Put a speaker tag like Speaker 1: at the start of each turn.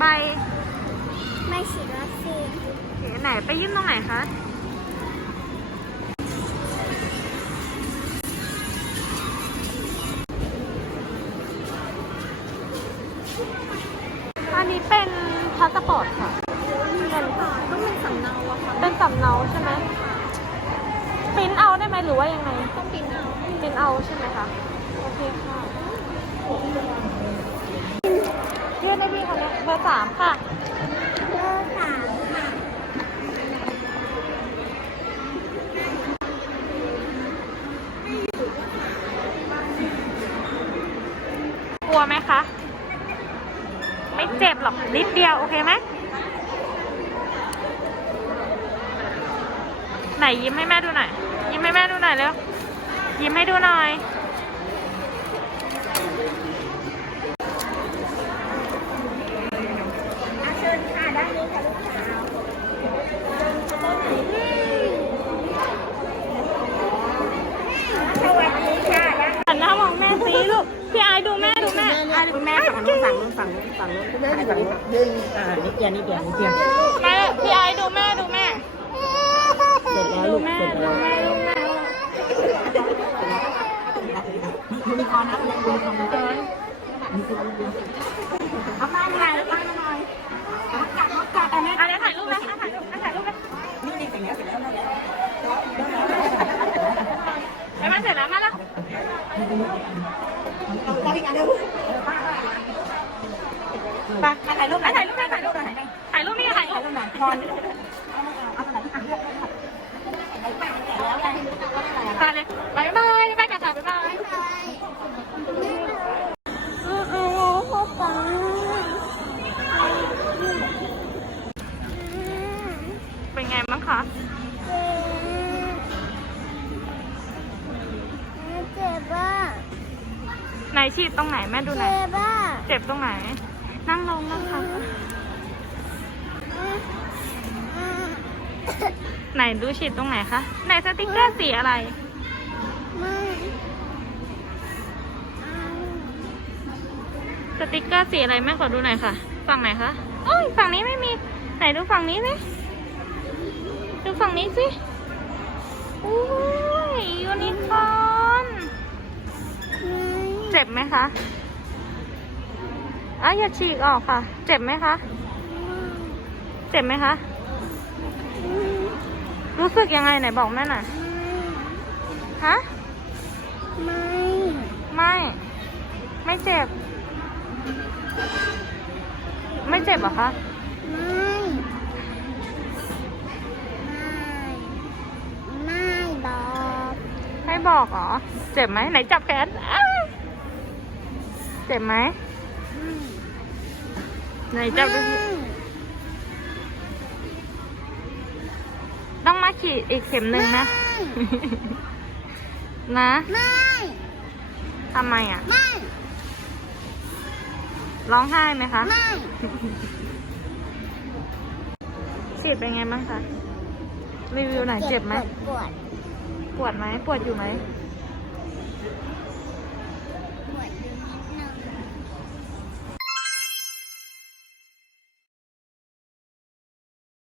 Speaker 1: ใบ
Speaker 2: ไม่ฉีดวัคซีน
Speaker 1: ไหนไปยื่นตรงไหนคะอันนี้เป็นพาสปอร์ตค่ะ
Speaker 2: ต้องเป็นสำเนาอะค่ะ
Speaker 1: เป็นสำเนาใช่ไหมปริ้นเอาได้ไหมหรือว่ายังไง
Speaker 2: ต้องปินเอา
Speaker 1: ปริ้นเอาใช่ไหมคะ โอเคค่ะ ยื่นให้พี่เขาเนี่ยเบอร์สามค่ะ
Speaker 2: เบอร์สามค่ะ
Speaker 1: กลัวไหมคะ ไม่เจ็บหรอกนิดเดียว โอเคไหมไหนยิ้มให้แม่ดูหน่อยยิ้มให้แม่ดูหน่อยเร็วยิ้มให้ดูหน่อย
Speaker 2: อาเชิญค่ะด้านนี้ค่ะลูกสาวสวัสดีค่ะด้าน
Speaker 1: หันหน้ามองแม่สิลูก พี่ไอายดูแม่ดูแม่
Speaker 3: คุณแม่ฝั่งนู้นฝั่งนู้นฝั่งนู้นฝั่งนู้นคุณแม่อยู่ฝั่งนู้นดึงอ่านิดเดียวนิดเดียวนิดเดียว
Speaker 1: แม่พี่ไอายดูแม่ดูแม่
Speaker 3: เสร็จแล้วลูกเสร็จแล้ว
Speaker 1: แม่ดูแม่
Speaker 3: ยูนิคอร์นนะยูนิคอร์นนะเอาป้าหน่อยป้าหน่อยกัดกัดอันนี้
Speaker 1: อะเดี๋ยวถ่ายรูปนะอะถ่ายรูปถ่ายรูปนะ
Speaker 3: นี่นี่เสร็จแล้วเสร็จแล้วนั่นแหละ
Speaker 1: ไปมันเสร็จแล้วมาแล้ว
Speaker 3: เราอีกอันเดียว
Speaker 1: ไป
Speaker 3: ถ่ายรูป
Speaker 1: ถ่ายรูปถ่ายรูปถ่ายรูปถ่ายรูปนี่ถ่ายรู
Speaker 3: ถ่าย
Speaker 1: ป
Speaker 3: รูปหน่อยพรเอาขนาดที่อะเลือกเลยค่ะแล้วกัน
Speaker 1: ไปเลยบายบายบายกันค่ะบายบาย นฉีดตรงไหนแม่ดูหน่อย
Speaker 2: เจ็บอะ
Speaker 1: เจ็บตรงไหน นั่งลงนะคะ ไหนดูฉีดตรงไหนคะ ไหนสติกเกอร์สีอะไร
Speaker 2: ไม่
Speaker 1: สติกเกอร์สีอะไรแม่ขอดูหน่อยค่ะ ฝั่งไหนคะโอ้ยฝั่งนี้ไม่มี ไหนดูฝั่งนี้สิดูฝั่งนี้สิ อุ้ยยูนิคอร์นเจ็บไหมคะอ้าวอย่าฉีกออกค่ะ เจ็บไหมคะ เจ็บไหมคะ รู้สึกยังไงไหนบอกแม่หน่อย ฮะ
Speaker 2: ไม่
Speaker 1: ไม่ ไม่เจ็บ ไม่เจ็บเหรอคะ
Speaker 2: ไม่ ไม่บอก
Speaker 1: ให้บอกเหรอ เจ็บไหมไหนจับแขนอ้าว เจ็บไหมไหนจับดูสิต้องมาขีดอีกเข็มหนึ่งนะ นะ
Speaker 2: ไม่
Speaker 1: ทำไมอะ
Speaker 2: ไม่
Speaker 1: ร้องไห้ไหมคะ
Speaker 2: ไม่
Speaker 1: ฉีดเป็นไงบ้างคะ รีวิวหน่อยเจ็บไหม
Speaker 2: ปวด
Speaker 1: ปวดไหม ปวดอยู่ไหม
Speaker 2: ป